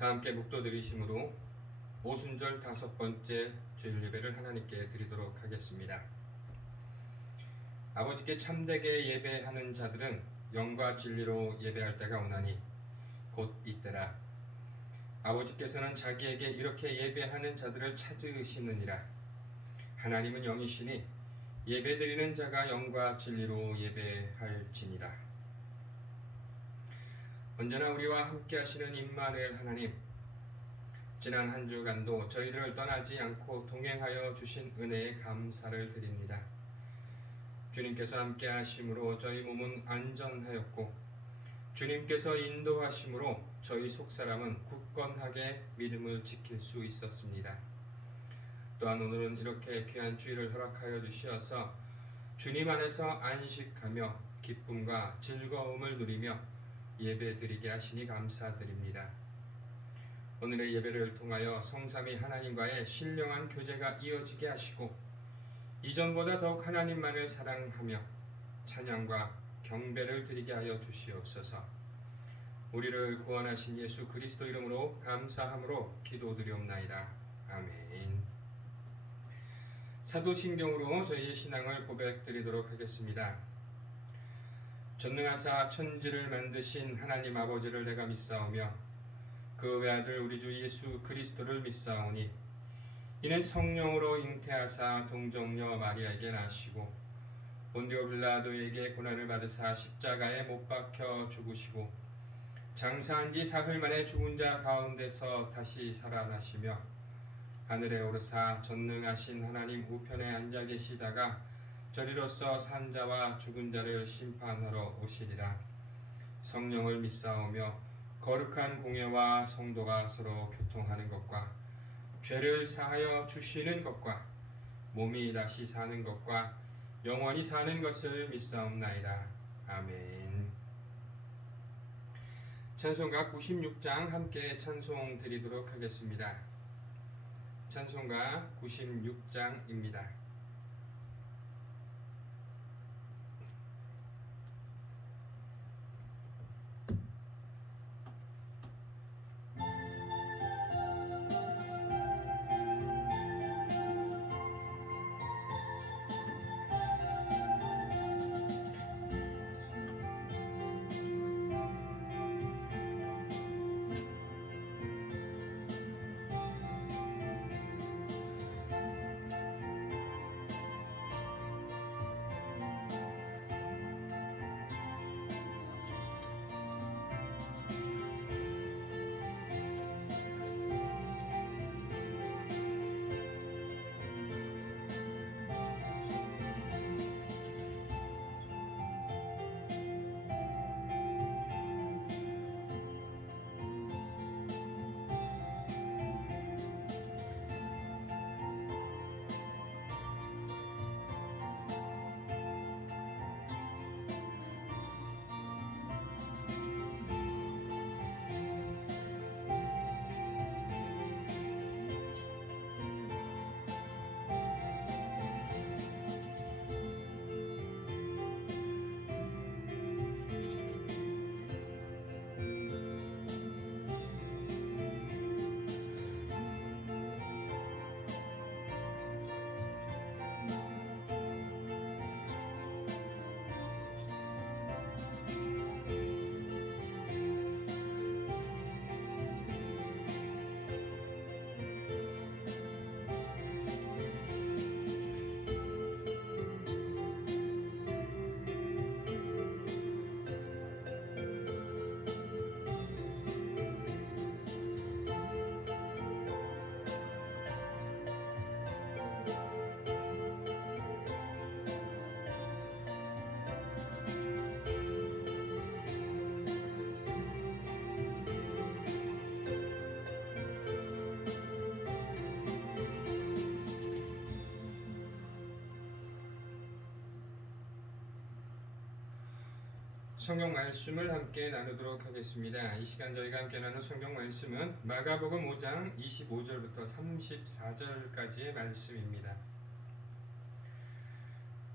다 함께 묵도 드리심으로 오순절 5번째 주일 예배를 하나님께 드리도록 하겠습니다. 아버지께 참되게 예배하는 자들은 영과 진리로 예배할 때가 오나니 곧 이때라. 아버지께서는 자기에게 이렇게 예배하는 자들을 찾으시느니라. 하나님은 영이시니 예배드리는 자가 영과 진리로 예배할지니라. 언제나 우리와 함께 하시는 임마누엘 하나님, 지난 한 주간도 저희들을 떠나지 않고 동행하여 주신 은혜에 감사를 드립니다. 주님께서 함께 하심으로 저희 몸은 안전하였고 주님께서 인도하심으로 저희 속사람은 굳건하게 믿음을 지킬 수 있었습니다. 또한 오늘은 이렇게 귀한 주일을 허락하여 주시어서 주님 안에서 안식하며 기쁨과 즐거움을 누리며 예배드리게 하시니 감사드립니다. 오늘의 예배를 통하여 성삼위 하나님과의 신령한 교제가 이어지게 하시고 이전보다 더욱 하나님만을 사랑하며 찬양과 경배를 드리게 하여 주시옵소서. 우리를 구원하신 예수 그리스도 이름으로 감사함으로 기도드리옵나이다. 아멘. 사도신경으로 저희의 신앙을 고백드리도록 하겠습니다. 전능하사 천지를 만드신 하나님 아버지를 내가 믿사오며 그 외아들 우리 주 예수 그리스도를 믿사오니 이는 성령으로 잉태하사 동정녀 마리아에게 나시고 본디오 빌라도에게 고난을 받으사 십자가에 못 박혀 죽으시고 장사한 지 사흘 만에 죽은 자 가운데서 다시 살아나시며 하늘에 오르사 전능하신 하나님 우편에 앉아 계시다가 저리로서 산 자와 죽은 자를 심판하러 오시리라. 성령을 믿사오며 거룩한 공예와 성도가 서로 교통하는 것과 죄를 사하여 주시는 것과 몸이 다시 사는 것과 영원히 사는 것을 믿사옵나이다. 아멘. 찬송가 96장 함께 찬송 드리도록 하겠습니다. 찬송가 96장입니다. 성경 말씀을 함께 나누도록 하겠습니다. 이 시간 저희가 함께 나눌 성경 말씀은 마가복음 5장 25절부터 34절까지의 말씀입니다.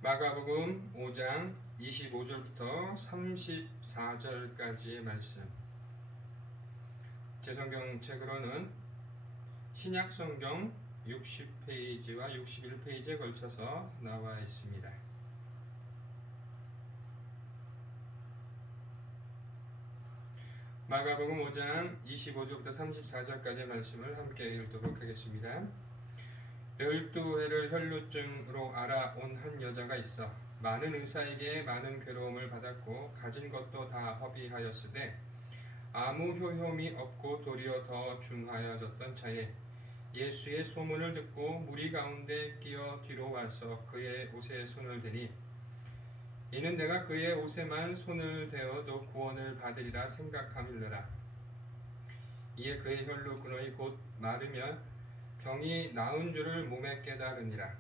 마가복음 5장 25절부터 34절까지의 말씀. 제 성경책으로는 신약 성경 60페이지와 61페이지에 걸쳐서 나와 있습니다. 마가복음 5장 25절부터 34절까지의 말씀을 함께 읽도록 하겠습니다. 12회를 혈루증으로 알아온 한 여자가 있어 많은 의사에게 많은 괴로움을 받았고 가진 것도 다 허비하였으되 아무 효험이 없고 도리어 더 중하여졌던 차에 예수의 소문을 듣고 무리 가운데 끼어 뒤로 와서 그의 옷에 손을 대니 이는 내가 그의 옷에만 손을 대어도 구원을 받으리라 생각함일러라. 이에 그의 혈루 근원이 곧 마르며 병이 나은 줄을 몸에 깨달으니라.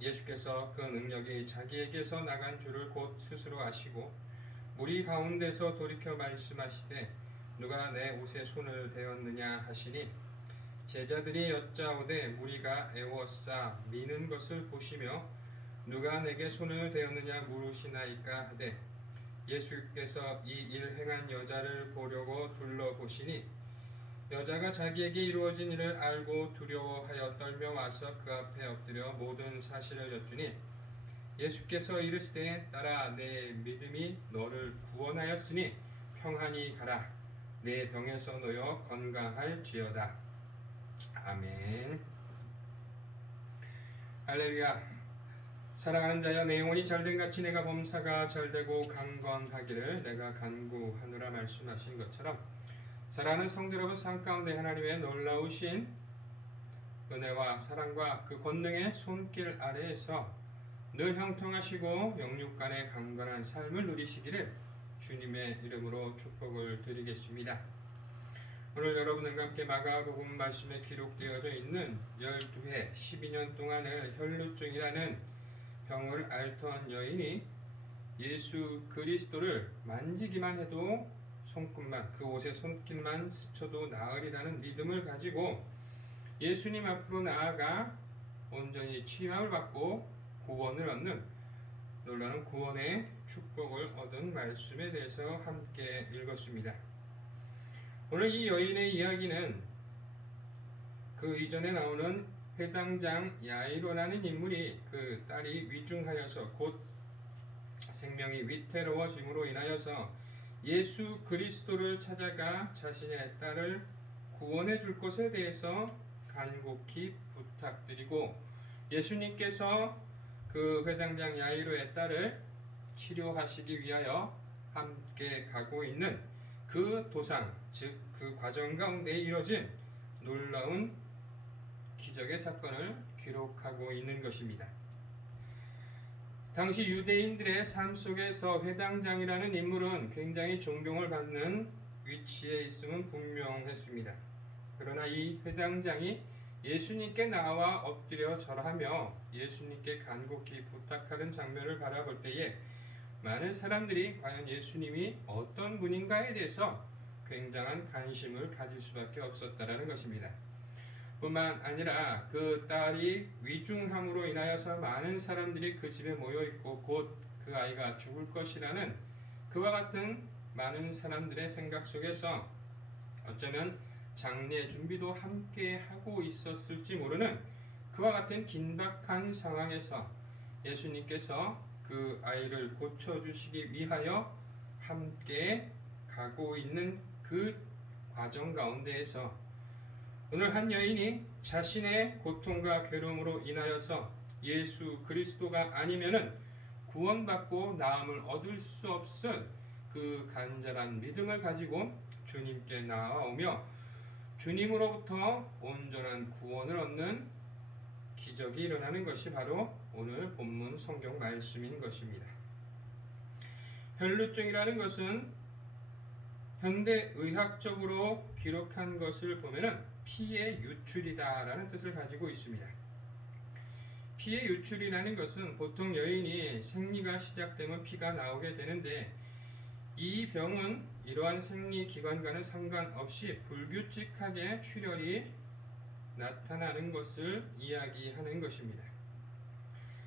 예수께서 그 능력이 자기에게서 나간 줄을 곧 스스로 아시고 무리 가운데서 돌이켜 말씀하시되 누가 내 옷에 손을 대었느냐 하시니 제자들이 여짜오되 무리가 애워싸 미는 것을 보시며 누가 내게 손을 대었느냐 물으시나이까 하되 예수께서 이 일 행한 여자를 보려고 둘러보시니 여자가 자기에게 이루어진 일을 알고 두려워하여 떨며 와서 그 앞에 엎드려 모든 사실을 여쭈니 예수께서 이르시되 딸아 내 믿음이 너를 구원하였으니 평안히 가라 내 병에서 놓여 건강할지어다. 아멘. 할렐루야. 사랑하는 자여 내 영혼이 잘된 같이 내가 범사가 잘되고 강건하기를 내가 간구하노라 말씀하신 것처럼 사랑하는 성도 여러분, 삶 가운데 하나님의 놀라우신 은혜와 사랑과 그 권능의 손길 아래에서 늘 형통하시고 영육간의 강건한 삶을 누리시기를 주님의 이름으로 축복을 드리겠습니다. 오늘 여러분들과 함께 마가복음 말씀에 기록되어져 있는 12회 12년 동안을 혈루증이라는 병을 앓던 여인이 예수 그리스도를 만지기만 해도 손끝만 그 옷의 손길만 스쳐도 나으리라는 믿음을 가지고 예수님 앞으로 나아가 온전히 치유함을 받고 구원을 얻는 놀라운 구원의 축복을 얻은 말씀에 대해서 함께 읽었습니다. 오늘 이 여인의 이야기는 그 이전에 나오는 회당장 야이로라는 인물이 그 딸이 위중하여서 곧 생명이 위태로워짐으로 인하여서 예수 그리스도를 찾아가 자신의 딸을 구원해 줄 것에 대해서 간곡히 부탁드리고 예수님께서 그 회당장 야이로의 딸을 치료하시기 위하여 함께 가고 있는 그 도상, 즉 그 과정 가운데 이뤄진 놀라운 기적의 사건을 기록하고 있는 것입니다. 당시 유대인들의 삶 속에서 회당장이라는 인물은 굉장히 존경을 받는 위치에 있음은 분명했습니다. 그러나 이 회당장이 예수님께 나와 엎드려 절하며 예수님께 간곡히 부탁하는 장면을 바라볼 때에 많은 사람들이 과연 예수님이 어떤 분인가에 대해서 굉장한 관심을 가질 수밖에 없었다라는 것입니다. 뿐만 아니라 그 딸이 위중함으로 인하여서 많은 사람들이 그 집에 모여 있고 곧 그 아이가 죽을 것이라는 그와 같은 많은 사람들의 생각 속에서 어쩌면 장례 준비도 함께 하고 있었을지 모르는 그와 같은 긴박한 상황에서 예수님께서 그 아이를 고쳐주시기 위하여 함께 가고 있는 그 과정 가운데에서 오늘 한 여인이 자신의 고통과 괴로움으로 인하여서 예수 그리스도가 아니면은 구원받고 나음을 얻을 수 없을 그 간절한 믿음을 가지고 주님께 나아오며 주님으로부터 온전한 구원을 얻는 기적이 일어나는 것이 바로 오늘 본문 성경 말씀인 것입니다. 혈루증이라는 것은 현대 의학적으로 기록한 것을 보면은 피의 유출이다라는 뜻을 가지고 있습니다. 피의 유출이라는 것은 보통 여인이 생리가 시작되면 피가 나오게 되는데 이 병은 이러한 생리기관과는 상관없이 불규칙하게 출혈이 나타나는 것을 이야기하는 것입니다.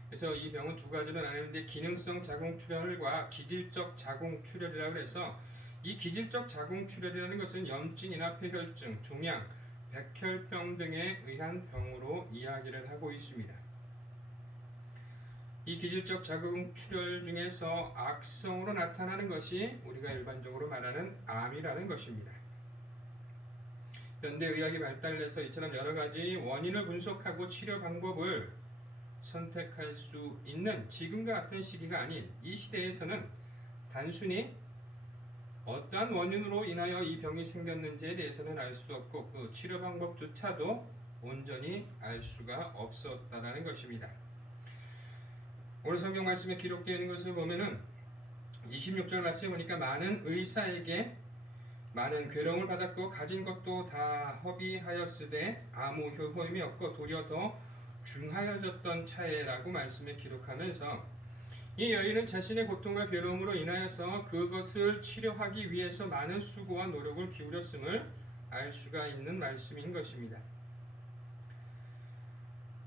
그래서 이 병은 두 가지로 나누는데 기능성 자궁출혈과 기질적 자궁출혈이라고 해서 이 기질적 자궁출혈이라는 것은 염증이나 폐혈증, 종양, 백혈병 등에 의한 병으로 이야기를 하고 있습니다. 이 기질적 자궁출혈 중에서 악성으로 나타나는 것이 우리가 일반적으로 말하는 암이라는 것입니다. 현대의학이 발달해서 이처럼 여러 가지 원인을 분석하고 치료 방법을 선택할 수 있는 지금과 같은 시기가 아닌 이 시대에서는 단순히 어떠한 원인으로 인하여 이 병이 생겼는지에 대해서는 알 수 없고 그 치료 방법조차도 온전히 알 수가 없었다라는 것입니다. 오늘 성경 말씀에 기록되어 있는 것을 보면은 26절 말씀에 보니까 많은 의사에게 많은 괴로움을 받았고 가진 것도 다 허비하였으되 아무 효험이 없고 도리어 더 중하여졌던 차에라고 말씀에 기록하면서 이 여인은 자신의 고통과 괴로움으로 인하여서 그것을 치료하기 위해서 많은 수고와 노력을 기울였음을 알 수가 있는 말씀인 것입니다.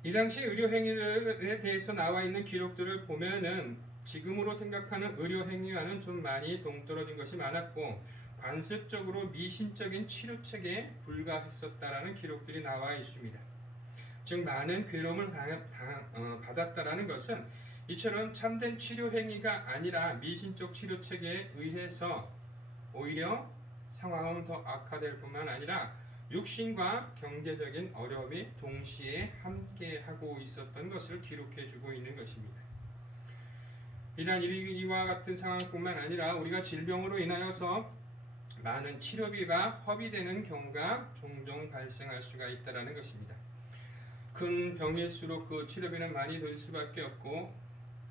이 당시 의료 행위에 대해서 나와 있는 기록들을 보면은 지금으로 생각하는 의료 행위와는 좀 많이 동떨어진 것이 많았고 관습적으로 미신적인 치료책에 불과했었다라는 기록들이 나와 있습니다. 즉 많은 괴로움을 받았다라는 것은 이처럼 참된 치료 행위가 아니라 미신적 치료책에 의해서 오히려 상황은 더 악화될 뿐만 아니라 육신과 경제적인 어려움이 동시에 함께하고 있었던 것을 기록해주고 있는 것입니다. 비단 이와 같은 상황뿐만 아니라 우리가 질병으로 인하여서 많은 치료비가 허비되는 경우가 종종 발생할 수가 있다는 것입니다. 큰 병일수록 그 치료비는 많이 들 수밖에 없고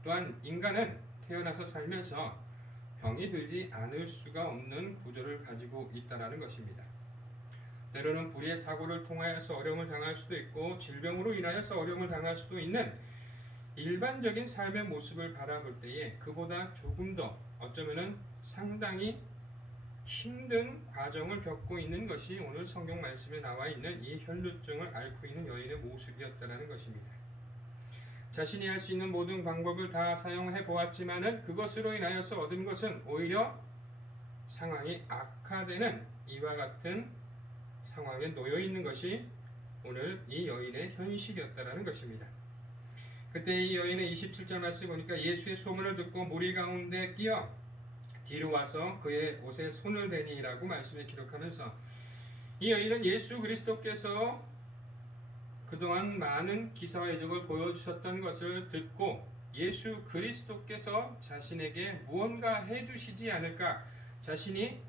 또한 인간은 태어나서 살면서 병이 들지 않을 수가 없는 구조를 가지고 있다는 것입니다. 때로는 불의의 사고를 통하여서 어려움을 당할 수도 있고 질병으로 인하여서 어려움을 당할 수도 있는 일반적인 삶의 모습을 바라볼 때에 그보다 조금 더 어쩌면은 상당히 힘든 과정을 겪고 있는 것이 오늘 성경 말씀에 나와 있는 이 혈루증을 앓고 있는 여인의 모습이었다는 것입니다. 자신이 할 수 있는 모든 방법을 다 사용해 보았지만은 그것으로 인하여서 얻은 것은 오히려 상황이 악화되는 이와 같은 상황에 놓여 있는 것이 오늘 이 여인의 현실이었다는 것입니다. 그때 이 여인의 27절 말씀 보니까 예수의 소문을 듣고 무리 가운데 끼어 뒤로 와서 그의 옷에 손을 대니라고 말씀에 기록하면서 이 여인은 예수 그리스도께서 그동안 많은 기사와 이적을 보여주셨던 것을 듣고 예수 그리스도께서 자신에게 무언가 해주시지 않을까, 자신이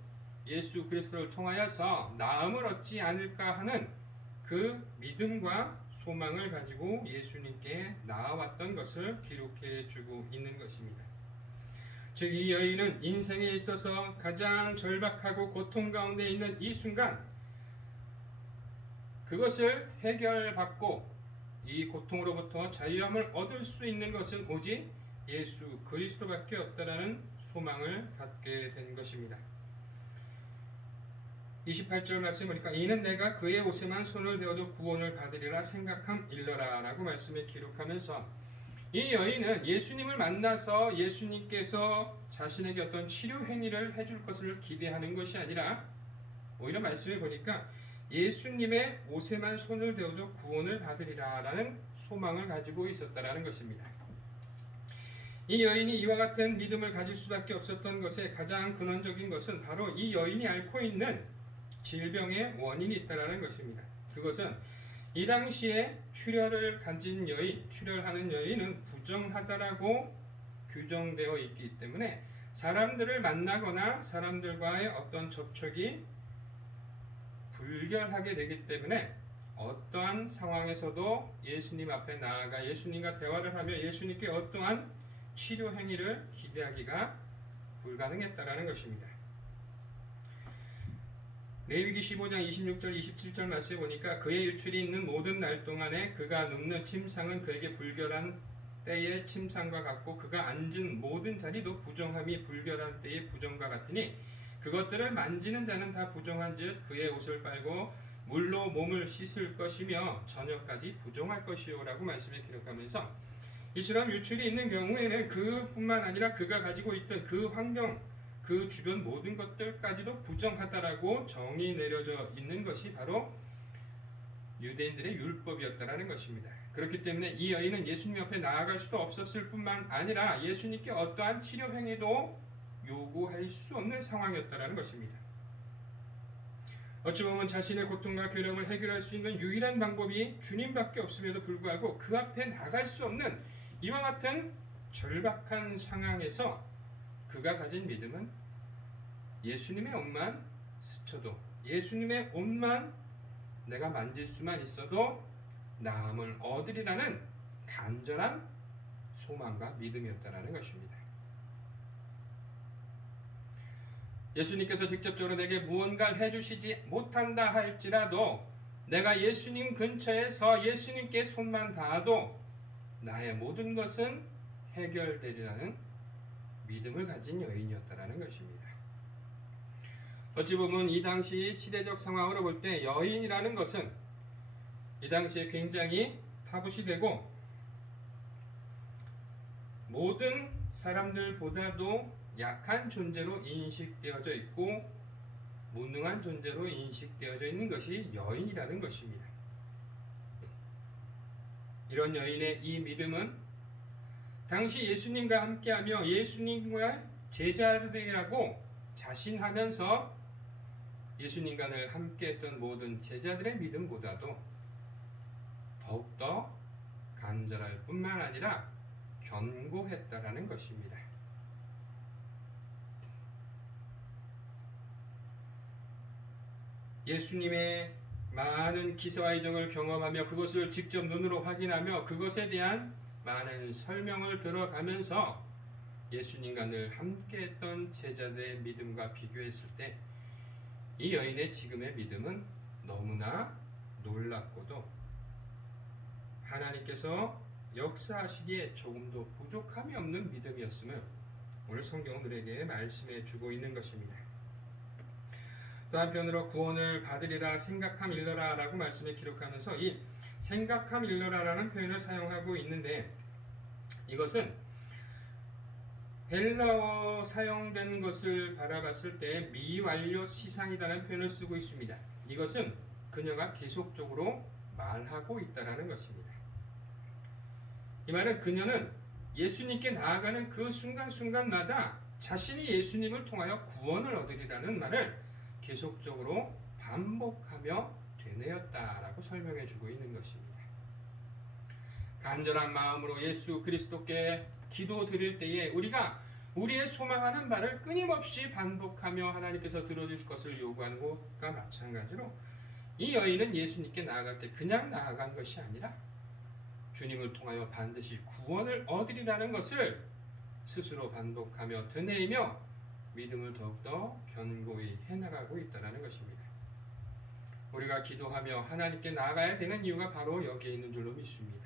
예수 그리스도를 통하여서 나음을 얻지 않을까 하는 그 믿음과 소망을 가지고 예수님께 나아왔던 것을 기록해 주고 있는 것입니다. 즉 이 여인은 인생에 있어서 가장 절박하고 고통 가운데 있는 이 순간 그것을 해결받고 이 고통으로부터 자유함을 얻을 수 있는 것은 오직 예수 그리스도밖에 없다라는 소망을 갖게 된 것입니다. 28절 말씀을 보니까 이는 내가 그의 옷에만 손을 대어도 구원을 받으리라 생각함 일러라 라고 말씀에 기록하면서 이 여인은 예수님을 만나서 예수님께서 자신에게 어떤 치료 행위를 해줄 것을 기대하는 것이 아니라 오히려 말씀을 보니까 예수님의 옷에만 손을 대어도 구원을 받으리라 라는 소망을 가지고 있었다라는 것입니다. 이 여인이 이와 같은 믿음을 가질 수밖에 없었던 것의 가장 근원적인 것은 바로 이 여인이 앓고 있는 질병의 원인이 있다라는 것입니다. 그것은 이 당시에 출혈을 가진 여인, 출혈하는 여인은 부정하다라고 규정되어 있기 때문에 사람들을 만나거나 사람들과의 어떤 접촉이 불결하게 되기 때문에 어떠한 상황에서도 예수님 앞에 나아가 예수님과 대화를 하며 예수님께 어떠한 치료 행위를 기대하기가 불가능했다라는 것입니다. 레위기 15장 26절 27절 말씀에 보니까 그의 유출이 있는 모든 날 동안에 그가 눕는 침상은 그에게 불결한 때의 침상과 같고 그가 앉은 모든 자리도 부정함이 불결한 때의 부정과 같으니 그것들을 만지는 자는 다 부정한즉 그의 옷을 빨고 물로 몸을 씻을 것이며 저녁까지 부정할 것이요라고 말씀에 기록하면서 이처럼 유출이 있는 경우에는 그뿐만 아니라 그가 가지고 있던 그 환경 그 주변 모든 것들까지도 부정하다라고 정의 내려져 있는 것이 바로 유대인들의 율법이었다라는 것입니다. 그렇기 때문에 이 여인은 예수님 옆에 나아갈 수도 없었을 뿐만 아니라 예수님께 어떠한 치료 행위도 요구할 수 없는 상황이었다라는 것입니다. 어찌 보면 자신의 고통과 괴로움을 해결할 수 있는 유일한 방법이 주님밖에 없음에도 불구하고 그 앞에 나갈 수 없는 이와 같은 절박한 상황에서 그가 가진 믿음은 예수님의 옷만 스쳐도, 예수님의 옷만 내가 만질 수만 있어도 나음을 얻으리라는 간절한 소망과 믿음이었다라는 것입니다. 예수님께서 직접적으로 내게 무언가를 해주시지 못한다 할지라도 내가 예수님 근처에서 예수님께 손만 닿아도 나의 모든 것은 해결되리라는 믿음을 가진 여인이었다라는 것입니다. 어찌 보면 이 당시 시대적 상황으로 볼 때 여인이라는 것은 이 당시에 굉장히 타부시되고 모든 사람들보다도 약한 존재로 인식되어져 있고 무능한 존재로 인식되어져 있는 것이 여인이라는 것입니다. 이런 여인의 이 믿음은 당시 예수님과 함께하며 예수님과 제자들이라고 자신하면서 예수님과 늘 함께했던 모든 제자들의 믿음보다도 더욱더 간절할 뿐만 아니라 견고했다라는 것입니다. 예수님의 많은 기사와 이적을 경험하며 그것을 직접 눈으로 확인하며 그것에 대한 많은 설명을 들어가면서 예수님과 늘 함께했던 제자들의 믿음과 비교했을 때 이 여인의 지금의 믿음은 너무나 놀랍고도 하나님께서 역사하시기에 조금도 부족함이 없는 믿음이었음을 오늘 성경은 우리에게 말씀해 주고 있는 것입니다. 또 한편으로 구원을 받으리라 생각함 일러라 라고 말씀에 기록하면서 이 생각함 일러라라는 표현을 사용하고 있는데 이것은 헬라어 사용된 것을 바라봤을 때 미완료 시상이라는 표현을 쓰고 있습니다. 이것은 그녀가 계속적으로 말하고 있다는 것입니다. 이 말은 그녀는 예수님께 나아가는 그 순간순간마다 자신이 예수님을 통하여 구원을 얻으리라는 말을 계속적으로 반복하며 되뇌었다라고 설명해 주고 있는 것입니다. 간절한 마음으로 예수 그리스도께 기도 드릴 때에 우리가 우리의 소망하는 바를 끊임없이 반복하며 하나님께서 들어주실 것을 요구하는 것과 마찬가지로 이 여인은 예수님께 나아갈 때 그냥 나아간 것이 아니라 주님을 통하여 반드시 구원을 얻으리라는 것을 스스로 반복하며 되뇌이며 믿음을 더욱더 견고히 해나가고 있다는 것입니다. 우리가 기도하며 하나님께 나아가야 되는 이유가 바로 여기에 있는 줄로 믿습니다.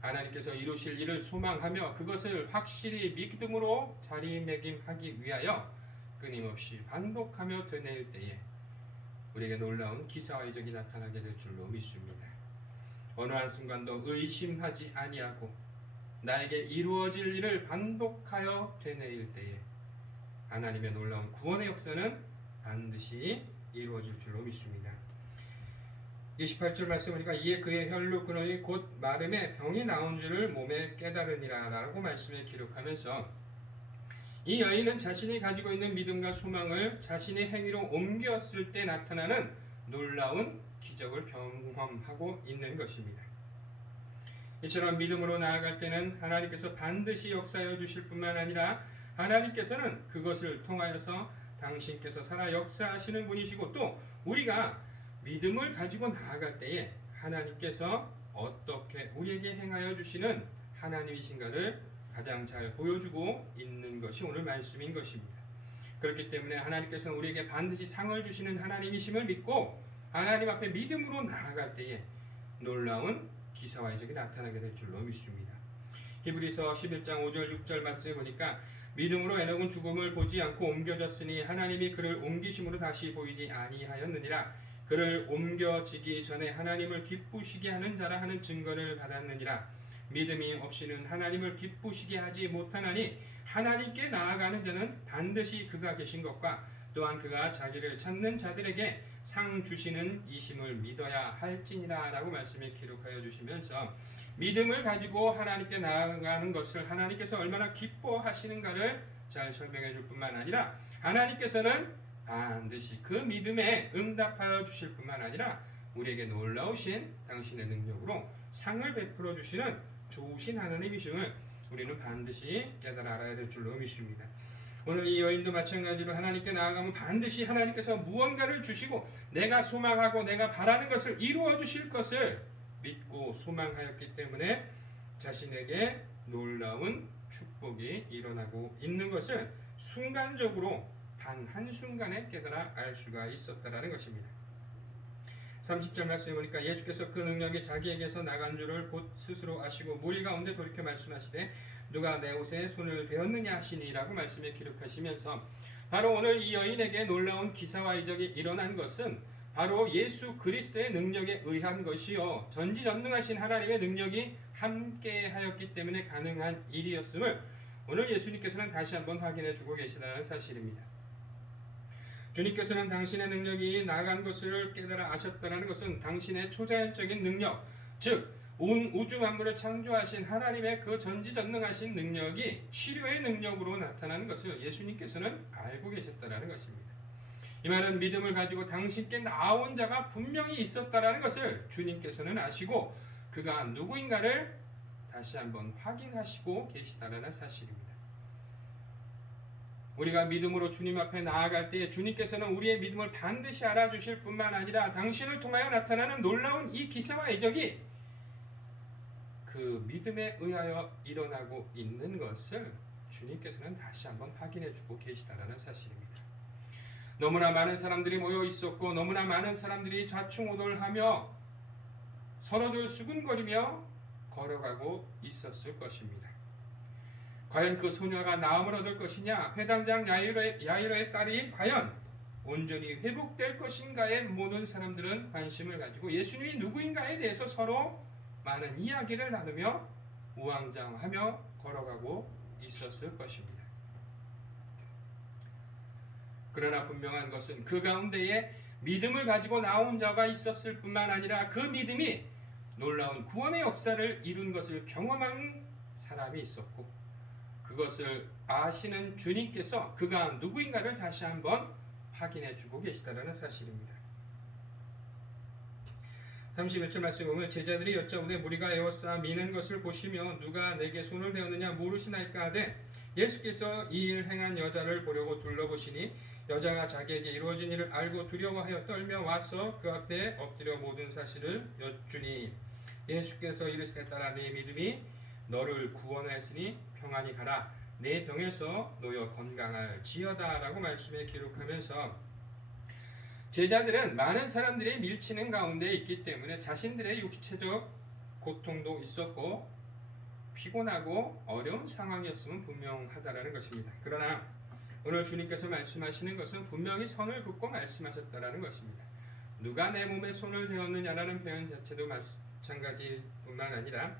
하나님께서 이루실 일을 소망하며 그것을 확실히 믿음으로 자리매김하기 위하여 끊임없이 반복하며 되뇌일 때에 우리에게 놀라운 기사와 이적이 나타나게 될 줄로 믿습니다. 어느 한순간도 의심하지 아니하고 나에게 이루어질 일을 반복하여 되뇌일 때에 하나님의 놀라운 구원의 역사는 반드시 이루어질 줄로 믿습니다. 28절 말씀 보니까 이에 그의 혈루 근원이 곧 마름에 병이 나온 줄을 몸에 깨달으니라 라고 말씀에 기록하면서 이 여인은 자신이 가지고 있는 믿음과 소망을 자신의 행위로 옮겼을 때 나타나는 놀라운 기적을 경험하고 있는 것입니다. 이처럼 믿음으로 나아갈 때는 하나님께서 반드시 역사하여 주실 뿐만 아니라 하나님께서는 그것을 통하여서 당신께서 살아 역사하시는 분이시고 또 우리가 믿음을 가지고 나아갈 때에 하나님께서 어떻게 우리에게 행하여 주시는 하나님이신가를 가장 잘 보여주고 있는 것이 오늘 말씀인 것입니다. 그렇기 때문에 하나님께서는 우리에게 반드시 상을 주시는 하나님이심을 믿고 하나님 앞에 믿음으로 나아갈 때에 놀라운 기사와 이적이 나타나게 될 줄로 믿습니다. 히브리서 11장 5절 6절 말씀에 보니까 믿음으로 에녹은 죽음을 보지 않고 옮겨졌으니 하나님이 그를 옮기심으로 다시 보이지 아니하였느니라. 그를 옮겨지기 전에 하나님을 기쁘시게 하는 자라 하는 증거를 받았느니라. 믿음이 없이는 하나님을 기쁘시게 하지 못하나니 하나님께 나아가는 자는 반드시 그가 계신 것과 또한 그가 자기를 찾는 자들에게 상 주시는 이심을 믿어야 할지니라 라고 말씀에 기록하여 주시면서 믿음을 가지고 하나님께 나아가는 것을 하나님께서 얼마나 기뻐하시는가를 잘 설명해 줄 뿐만 아니라 하나님께서는 반드시 그 믿음에 응답하여 주실 뿐만 아니라 우리에게 놀라우신 당신의 능력으로 상을 베풀어 주시는 좋으신 하나님이심을 우리는 반드시 깨달아 알아야 될 줄로 믿습니다. 오늘 이 여인도 마찬가지로 하나님께 나아가면 반드시 하나님께서 무언가를 주시고 내가 소망하고 내가 바라는 것을 이루어 주실 것을 믿고 소망하였기 때문에 자신에게 놀라운 축복이 일어나고 있는 것을 순간적으로 단 한순간에 깨달아 알 수가 있었다라는 것입니다. 30절 말씀에 보니까 예수께서 그 능력이 자기에게서 나간 줄을 곧 스스로 아시고 무리 가운데 돌이켜 말씀하시되 누가 내 옷에 손을 대었느냐 하시니라고 말씀에 기록하시면서 바로 오늘 이 여인에게 놀라운 기사와 이적이 일어난 것은 바로 예수 그리스도의 능력에 의한 것이요 전지전능하신 하나님의 능력이 함께하였기 때문에 가능한 일이었음을 오늘 예수님께서는 다시 한번 확인해 주고 계시다는 사실입니다. 주님께서는 당신의 능력이 나간 것을 깨달아 아셨다는 것은 당신의 초자연적인 능력, 즉 온 우주 만물을 창조하신 하나님의 그 전지전능하신 능력이 치료의 능력으로 나타나는 것을 예수님께서는 알고 계셨다는 것입니다. 이 말은 믿음을 가지고 당신께 나온 자가 분명히 있었다는 것을 주님께서는 아시고 그가 누구인가를 다시 한번 확인하시고 계시다는 사실입니다. 우리가 믿음으로 주님 앞에 나아갈 때에 주님께서는 우리의 믿음을 반드시 알아주실 뿐만 아니라 당신을 통하여 나타나는 놀라운 이 기사와 이적이 그 믿음에 의하여 일어나고 있는 것을 주님께서는 다시 한번 확인해주고 계시다라는 사실입니다. 너무나 많은 사람들이 모여 있었고 너무나 많은 사람들이 좌충우돌하며 서로들 수군거리며 걸어가고 있었을 것입니다. 과연 그 소녀가 나음을 얻을 것이냐, 회당장 야이로의 딸이 과연 온전히 회복될 것인가에 모든 사람들은 관심을 가지고 예수님이 누구인가에 대해서 서로 많은 이야기를 나누며 우왕좌왕하며 걸어가고 있었을 것입니다. 그러나 분명한 것은 그 가운데에 믿음을 가지고 나온 자가 있었을 뿐만 아니라 그 믿음이 놀라운 구원의 역사를 이룬 것을 경험한 사람이 있었고 그것을 아시는 주님께서 그가 누구인가를 다시 한번 확인해 주고 계시다는 사실입니다. 31절 말씀에 보면 제자들이 여짜오되 무리가 에워싸 미는 것을 보시며 누가 내게 손을 대었느냐 물으시나이까 하되 예수께서 이 일 행한 여자를 보려고 둘러보시니 여자가 자기에게 이루어진 일을 알고 두려워하여 떨며 와서 그 앞에 엎드려 모든 사실을 여쭈니 예수께서 이르시되 딸아 네 믿음이 너를 구원하였으니 평안히 가라 내 병에서 놓여 건강할지어다 라고 말씀에 기록하면서 제자들은 많은 사람들이 밀치는 가운데 있기 때문에 자신들의 육체적 고통도 있었고 피곤하고 어려운 상황이었으면 분명하다라는 것입니다. 그러나 오늘 주님께서 말씀하시는 것은 분명히 선을 긋고 말씀하셨다라는 것입니다. 누가 내 몸에 손을 대었느냐라는 표현 자체도 마찬가지뿐만 아니라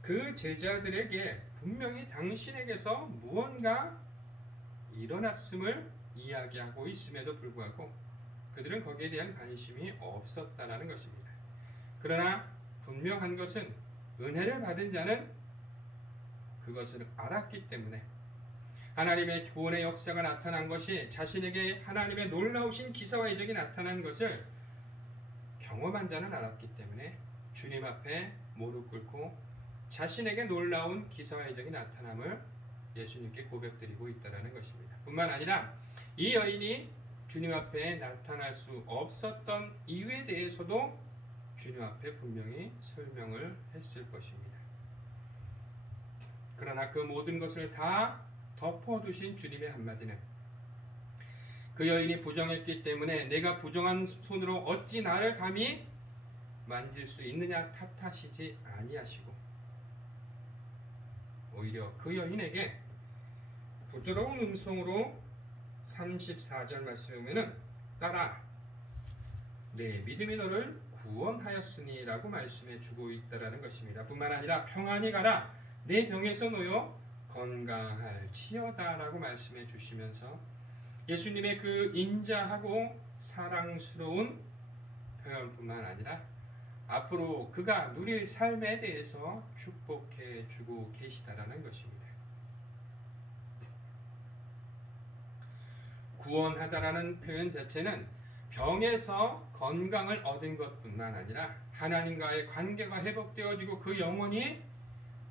그 제자들에게 분명히 당신에게서 무언가 일어났음을 이야기하고 있음에도 불구하고 그들은 거기에 대한 관심이 없었다라는 것입니다. 그러나 분명한 것은 은혜를 받은 자는 그것을 알았기 때문에 하나님의 구원의 역사가 나타난 것이 자신에게 하나님의 놀라우신 기사와 이적이 나타난 것을 경험한 자는 알았기 때문에 주님 앞에 무릎 꿇고 자신에게 놀라운 기사와 이적이 나타남을 예수님께 고백드리고 있다는 것입니다. 뿐만 아니라 이 여인이 주님 앞에 나타날 수 없었던 이유에 대해서도 주님 앞에 분명히 설명을 했을 것입니다. 그러나 그 모든 것을 다 덮어두신 주님의 한마디는 그 여인이 부정했기 때문에 내가 부정한 손으로 어찌 나를 감히 만질 수 있느냐 탓하시지 아니하시고 오히려 그 여인에게 부드러운 음성으로 34절 말씀에 보면은 딸아 내 믿음이 너를 구원하였으니라고 말씀해 주고 있다라는 것입니다. 뿐만 아니라 평안히 가라 내 병에서 놓여 건강할지어다라고 말씀해 주시면서 예수님의 그 인자하고 사랑스러운 표현뿐만 아니라 앞으로 그가 누릴 삶에 대해서 축복해 주고 계시다라는 것입니다. 구원하다라는 표현 자체는 병에서 건강을 얻은 것뿐만 아니라 하나님과의 관계가 회복되어지고 그 영혼이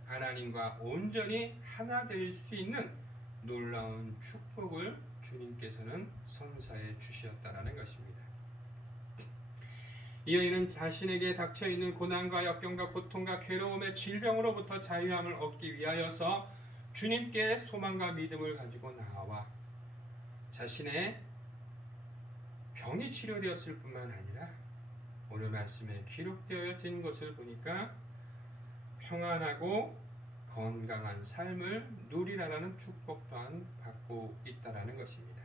하나님과 온전히 하나 될 수 있는 놀라운 축복을 주님께서는 선사해 주셨다라는 것입니다. 이 여인은 자신에게 닥쳐있는 고난과 역경과 고통과 괴로움의 질병으로부터 자유함을 얻기 위하여서 주님께 소망과 믿음을 가지고 나와 자신의 병이 치료되었을 뿐만 아니라 오늘 말씀에 기록되어진 것을 보니까 평안하고 건강한 삶을 누리라라는 축복 또한 받고 있다라는 것입니다.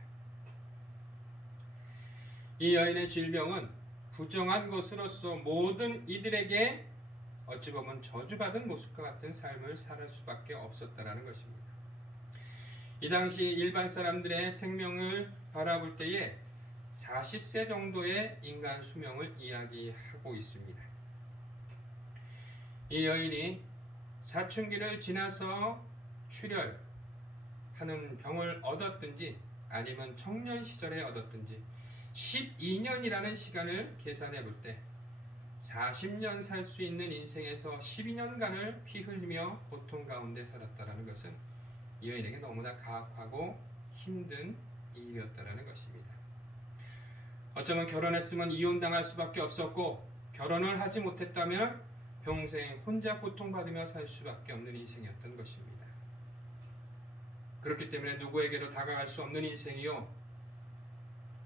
이 여인의 질병은 부정한 것으로서 모든 이들에게 어찌 보면 저주받은 모습과 같은 삶을 살 수밖에 없었다라는 것입니다. 이 당시 일반 사람들의 생명을 바라볼 때에 40세 정도의 인간 수명을 이야기하고 있습니다. 이 여인이 사춘기를 지나서 출혈하는 병을 얻었든지 아니면 청년 시절에 얻었든지 12년이라는 시간을 계산해 볼 때 40년 살 수 있는 인생에서 12년간을 피 흘리며 고통 가운데 살았다는 것은 이 여인에게 너무나 가혹하고 힘든 일이었다는 것입니다. 어쩌면 결혼했으면 이혼당할 수밖에 없었고 결혼을 하지 못했다면 평생 혼자 고통받으며 살 수밖에 없는 인생이었던 것입니다. 그렇기 때문에 누구에게도 다가갈 수 없는 인생이요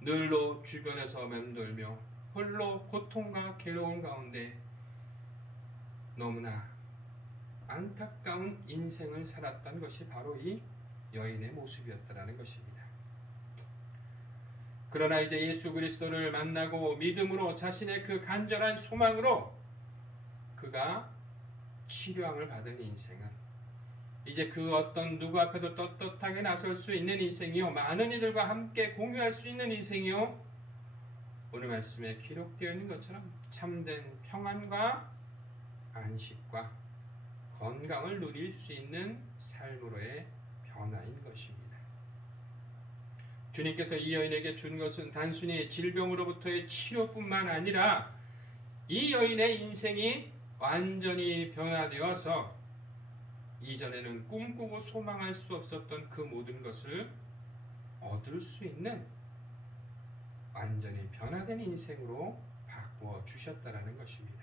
늘로 주변에서 맴돌며 홀로 고통과 괴로움 가운데 너무나 안타까운 인생을 살았던 것이 바로 이 여인의 모습이었다는 것입니다. 그러나 이제 예수 그리스도를 만나고 믿음으로 자신의 그 간절한 소망으로 그가 치료함을 받은 인생은 이제 그 어떤 누구 앞에도 떳떳하게 나설 수 있는 인생이요 많은 이들과 함께 공유할 수 있는 인생이요 오늘 말씀에 기록되어 있는 것처럼 참된 평안과 안식과 건강을 누릴 수 있는 삶으로의 변화인 것입니다. 주님께서 이 여인에게 준 것은 단순히 질병으로부터의 치료뿐만 아니라 이 여인의 인생이 완전히 변화되어서 이전에는 꿈꾸고 소망할 수 없었던 그 모든 것을 얻을 수 있는 완전히 변화된 인생으로 바꾸어 주셨다라는 것입니다.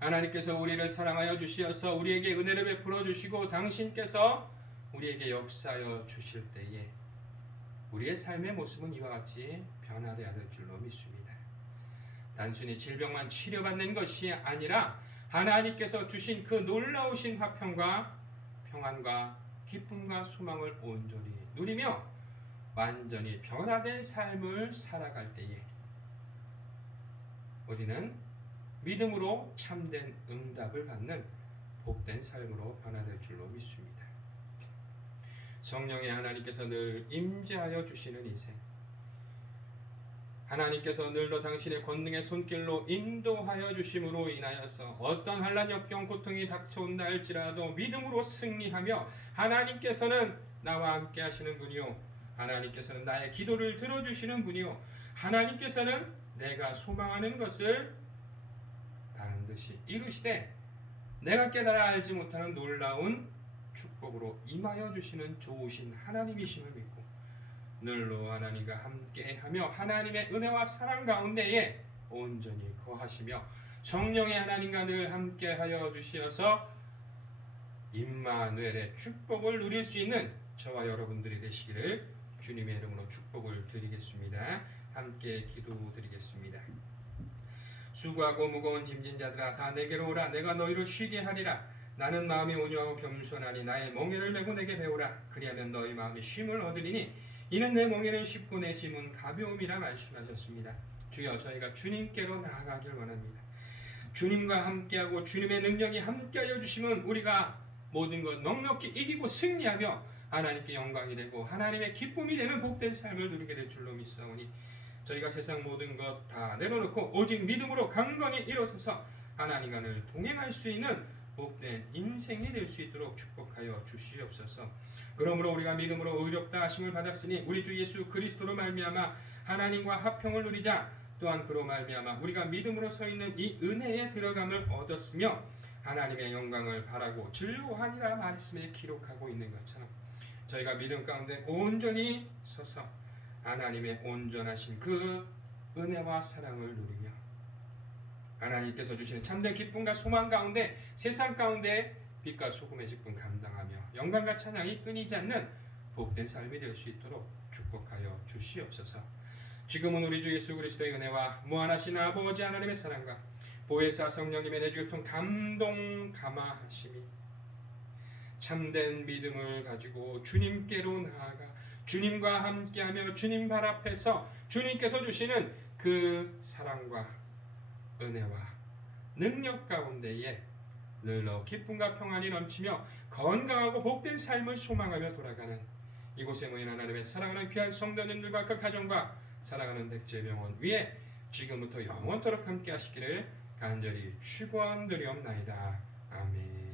하나님께서 우리를 사랑하여 주시어서 우리에게 은혜를 베풀어 주시고 당신께서 우리에게 역사하여 주실 때에 우리의 삶의 모습은 이와 같이 변화되어야 될 줄로 믿습니다. 단순히 질병만 치료받는 것이 아니라 하나님께서 주신 그 놀라우신 화평과 평안과 기쁨과 소망을 온전히 누리며 완전히 변화된 삶을 살아갈 때에 우리는 믿음으로 참된 응답을 받는 복된 삶으로 변화될 줄로 믿습니다. 성령의 하나님께서 늘 임재하여 주시는 인생, 하나님께서 늘로 당신의 권능의 손길로 인도하여 주심으로 인하여서 어떤 환난 역경 고통이 닥쳐온다 할지라도 믿음으로 승리하며 하나님께서는 나와 함께 하시는 분이요 하나님께서는 나의 기도를 들어주시는 분이요 하나님께서는 내가 소망하는 것을 반드시 이루시되 내가 깨달아 알지 못하는 놀라운 축복으로 임하여 주시는 좋으신 하나님이심을 믿고 늘로 하나님과 함께하며 하나님의 은혜와 사랑 가운데에 온전히 거하시며 성령의 하나님과 늘 함께하여 주시어서 임마누엘의 축복을 누릴 수 있는 저와 여러분들이 되시기를 주님의 이름으로 축복을 드리겠습니다. 함께 기도드리겠습니다. 수고하고 무거운 짐진 자들아 다 내게로 오라. 내가 너희를 쉬게 하리라. 나는 마음이 온유하고 겸손하니 나의 멍에를 메고 내게 배우라. 그리하면 너희 마음이 쉼을 얻으리니 이는 내 멍에는 쉽고 내 짐은 가벼움이라 말씀하셨습니다. 주여, 저희가 주님께로 나아가길 원합니다. 주님과 함께하고 주님의 능력이 함께하여 주시면 우리가 모든 것 넉넉히 이기고 승리하며 하나님께 영광이 되고 하나님의 기쁨이 되는 복된 삶을 누리게 될 줄로 믿사오니, 저희가 세상 모든 것 다 내려놓고 오직 믿음으로 강건히 일어서서 하나님과를 동행할 수 있는 복된 인생이 될 수 있도록 축복하여 주시옵소서. 그러므로 우리가 믿음으로 의롭다 하심을 받았으니 우리 주 예수 그리스도로 말미암아 하나님과 화평을 누리자. 또한 그로 말미암아 우리가 믿음으로 서 있는 이 은혜에 들어감을 얻었으며 하나님의 영광을 바라고 즐거워하니라 말씀에 기록하고 있는 것처럼, 저희가 믿음 가운데 온전히 서서 하나님의 온전하신 그 은혜와 사랑을 누리며 하나님께서 주시는 참된 기쁨과 소망 가운데 세상 가운데 빛과 소금의 직분 감당하며 영광과 찬양이 끊이지 않는 복된 삶이 될 수 있도록 축복하여 주시옵소서. 지금은 우리 주 예수 그리스도의 은혜와 무한하신 아버지 하나님의 사랑과 보혜사 성령님의 내주교통 감동 감화하심이 참된 믿음을 가지고 주님께로 나아가 주님과 함께하며 주님 발 앞에서 주님께서 주시는 그 사랑과 은혜와 능력 가운데에 늘러 기쁨과 평안이 넘치며 건강하고 복된 삶을 소망하며 돌아가는 이곳에 모인 하나님의 사랑하는 귀한 성도님들과 그 가정과 사랑하는 백제병원 위에 지금부터 영원토록 함께 하시기를 간절히 축원드리옵나이다. 아멘.